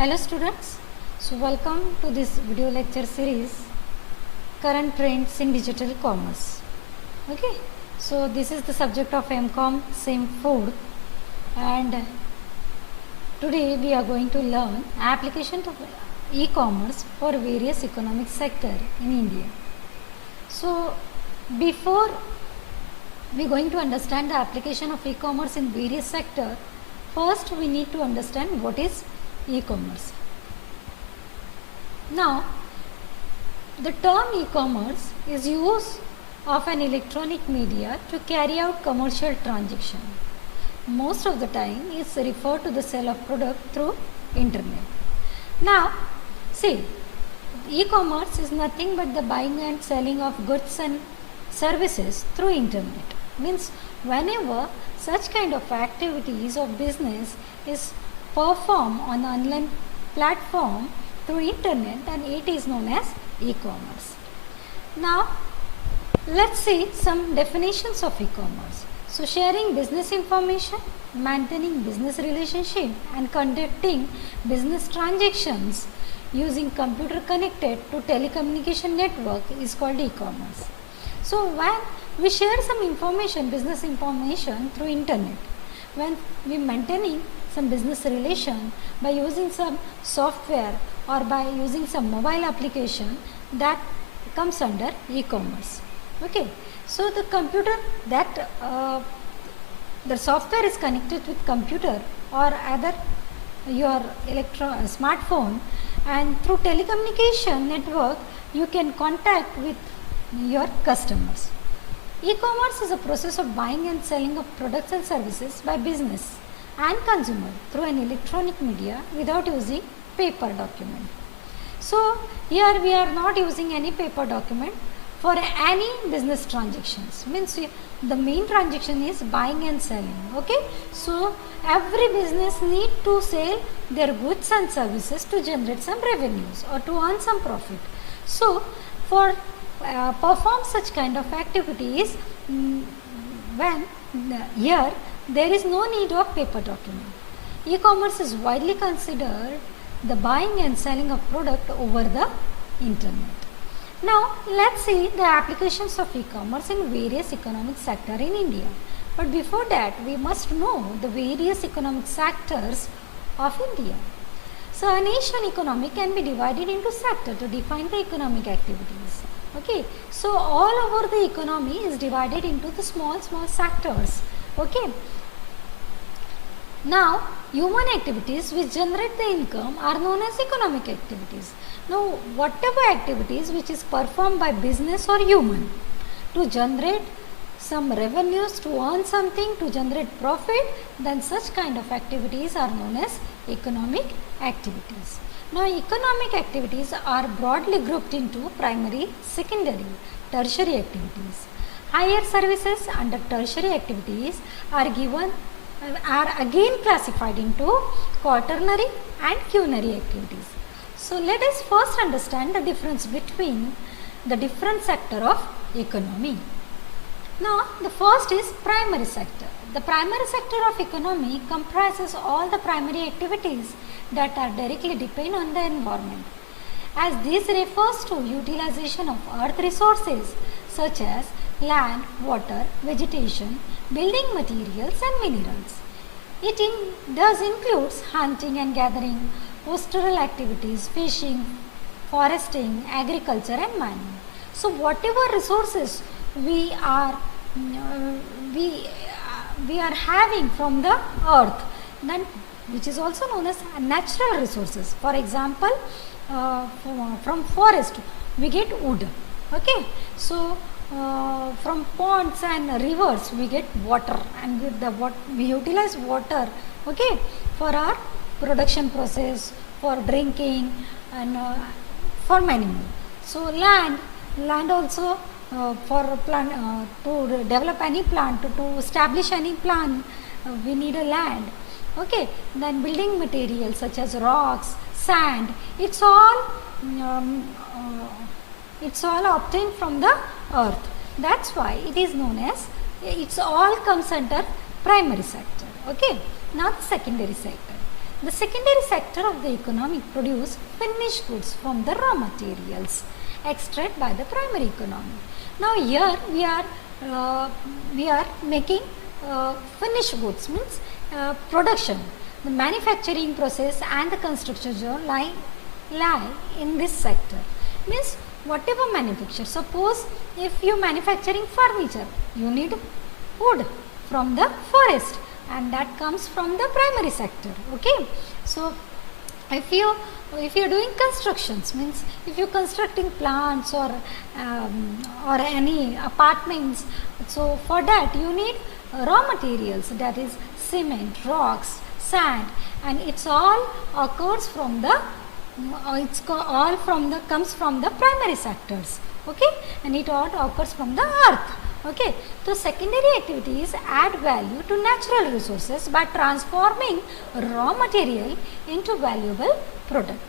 Hello students, so welcome to this video lecture series Current Trends in Digital Commerce. Okay, so this is the subject of MCOM Same Food, and today we are going to learn application of e-commerce for various economic sector in India. So before we are going to understand the application of e-commerce in various sector, first we need to understand what is e-commerce. Now, the term e-commerce is use of an electronic media to carry out commercial transaction. Most of the time it's referred to the sale of product through internet. Now, see, e-commerce is nothing but the buying and selling of goods and services through internet. Means whenever such kind of activities of business is performed on online platform through internet, and it is known as e-commerce. Now let's see some definitions of e-commerce. So sharing business information, maintaining business relationship and conducting business transactions using computer connected to telecommunication network is called e-commerce. So when we share some information, business information through internet, when we maintaining some business relation by using some software or by using some mobile application, that comes under e-commerce. Okay, so the computer that the software is connected with computer or other your smartphone, and through telecommunication network you can contact with your customers. E-commerce is a process of buying and selling of products and services by business and consumer through an electronic media without using paper document. So here we are not using any paper document for any business transactions. Means the main transaction is buying and selling. Okay, so every business need to sell their goods and services to generate some revenues or to earn some profit. So for perform such kind of activities, when here there is no need of paper document. E-commerce is widely considered the buying and selling of product over the internet. Now let's see the applications of e-commerce in various economic sector in India. But before that we must know the various economic sectors of India. So a nation economy can be divided into sector to define the economic activities. Okay, so all over the economy is divided into the small sectors. Okay, now human activities which generate the income are known as economic activities. Now whatever activities which is performed by business or human to generate some revenues, to earn something, to generate profit, then such kind of activities are known as economic activities. Now economic activities are broadly grouped into primary, secondary, tertiary activities. Higher services under tertiary activities are again classified into quaternary and quinary activities. So let us first understand the difference between the different sector of economy. Now the first is primary sector. The primary sector of economy comprises all the primary activities that are directly depend on the environment, as this refers to utilization of earth resources such as land, water, vegetation, building materials and minerals. It does includes hunting and gathering, pastoral activities, fishing, foresting, agriculture and mining. So whatever resources we are having from the earth, then which is also known as natural resources. For example, from forest we get wood. Okay, so from ponds and rivers we get water, and we utilize water, okay, for our production process, for drinking and for many more. So land also for plant to develop any plant, to establish any plant, we need a land. Okay, then building materials such as rocks, sand, it's all obtained from the earth. That's why it is known as, it's all comes under primary sector. Okay, not secondary sector. The secondary sector of the economy produce finished goods from the raw materials extracted by the primary economy. Now here we are making finished goods, means production. The manufacturing process and the construction zone lie in this sector. Means whatever manufacture, suppose if you manufacturing furniture, you need wood from the forest, and that comes from the primary sector. Okay, so if you are doing constructions, means if you constructing plants or any apartments, so for that you need raw materials, that is cement, rocks, sand, and it's all occurs from the comes from the primary sectors. Okay, and it all occurs from the earth. Okay, so secondary activities add value to natural resources by transforming raw material into valuable product.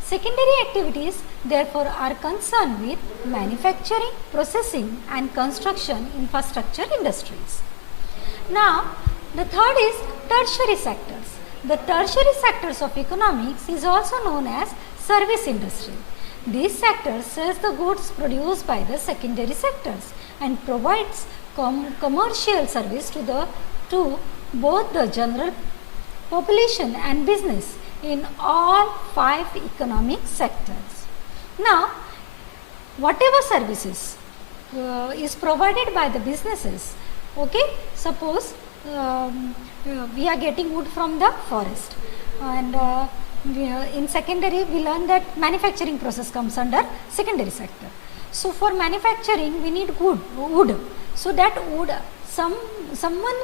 Secondary activities therefore are concerned with manufacturing, processing and construction infrastructure industries. Now the third is tertiary sectors. The tertiary sectors of economics is also known as service industry. These sectors sells the goods produced by the secondary sectors and provides commercial service to both the general population and business in all 5 economic sectors. Now, whatever services is provided by the businesses, okay, suppose we are getting wood from the forest, and in secondary we learn that manufacturing process comes under secondary sector. So for manufacturing we need wood. So that wood, someone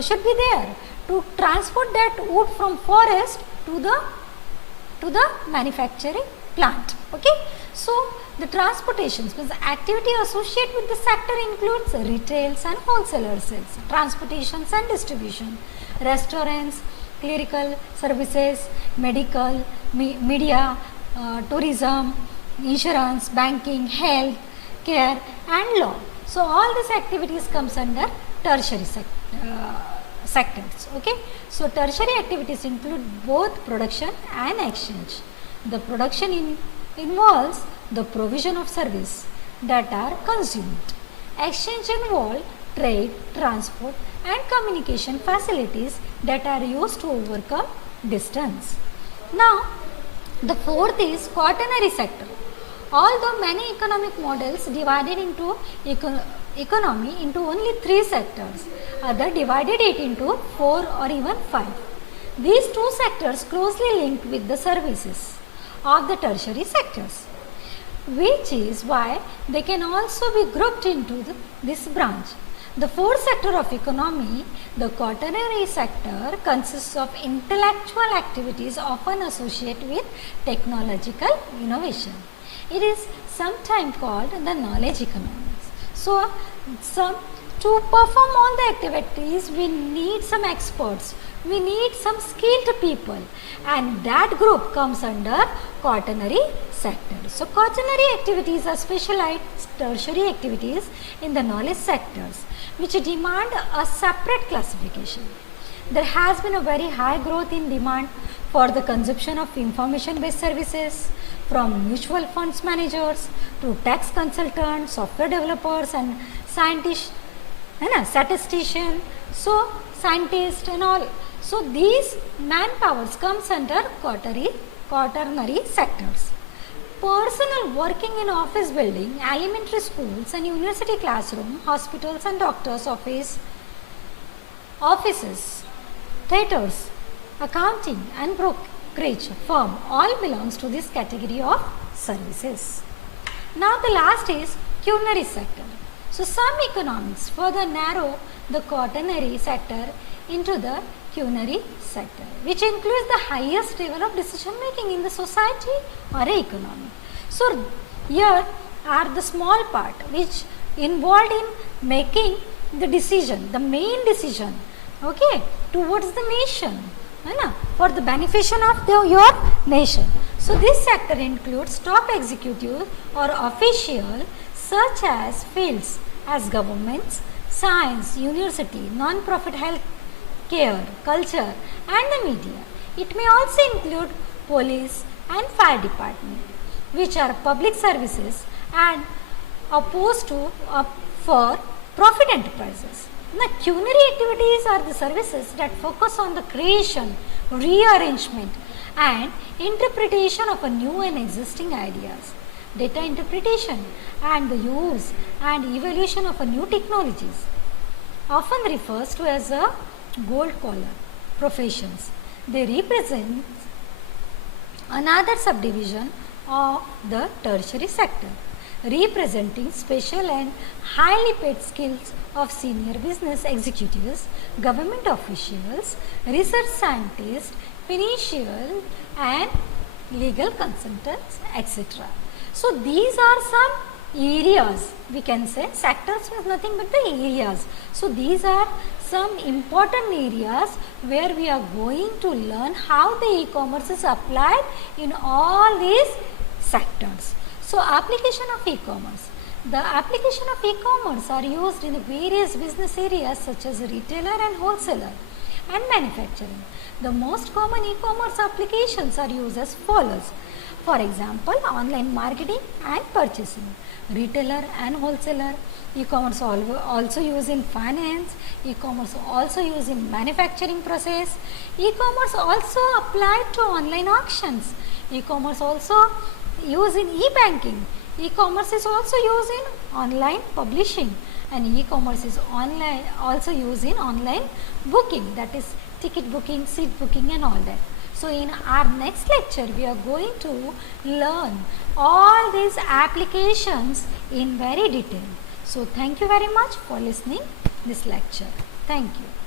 should be there to transport that wood from forest to the manufacturing plant. Okay, so the transportations, means activity associated with the sector includes retails and wholesaler sales, transportations and distribution, restaurants, clerical services, medical, media, tourism, insurance, banking, health care and law. So all these activities comes under tertiary sectors. Okay, so tertiary activities include both production and exchange. The production involves the provision of service that are consumed. Exchange involves trade, transport and communication facilities that are used to overcome distance. Now the fourth is quaternary sector. Although many economic models divided into economy into only 3 sectors, other divided it into 4 or even 5. These 2 sectors closely linked with the services of the tertiary sectors, which is why they can also be grouped into this branch. The fourth sector of economy, the quaternary sector, consists of intellectual activities often associated with technological innovation. It is sometimes called the knowledge economics. So, to perform all the activities, we need some experts, we need some skilled people, and that group comes under quaternary sector. So, quaternary activities are specialized tertiary activities in the knowledge sectors, which demand a separate classification. There has been a very high growth in demand for the consumption of information based services, from mutual funds managers to tax consultants, software developers and scientists, statistician, so scientists and all. So these manpowers comes under quaternary sectors. Personnel working in office building, elementary schools and university classroom, hospitals and doctors' offices, theatres, accounting and brokerage firm all belongs to this category of services. Now the last is culinary sector. So some economics further narrow the quaternary sector into the culinary sector, which includes the highest level of decision making in the society or economy. So here are the small part which involved in making the decision, the main decision, okay, towards the nation, for the beneficiation of your nation. So this sector includes top executive or official such as fields as governments, science, university, non-profit health care, culture and the media. It may also include police and fire department, which are public services and opposed to for profit enterprises. Now, culinary activities are the services that focus on the creation, rearrangement and interpretation of a new and existing ideas. Data interpretation and the use and evaluation of a new technologies often refers to as a gold collar professions. They represent another subdivision of the tertiary sector, representing special and highly paid skills of senior business executives, government officials, research scientists, financial and legal consultants, etc. So, these are some areas, we can say sectors means nothing but the areas. So, these are some important areas where we are going to learn how the e-commerce is applied in all these sectors. So, application of e-commerce. The application of e-commerce are used in various business areas such as retailer and wholesaler and manufacturing. The most common e-commerce applications are used as follows. For example, online marketing and purchasing, retailer and wholesaler. E-commerce also used in finance, e-commerce also used in manufacturing process, e-commerce also applied to online auctions, e-commerce also used in e-banking, e-commerce is also used in online publishing, and e-commerce is online also used in online booking, that is ticket booking, seat booking and all that. So, in our next lecture, we are going to learn all these applications in very detail. So, thank you very much for listening this lecture. Thank you.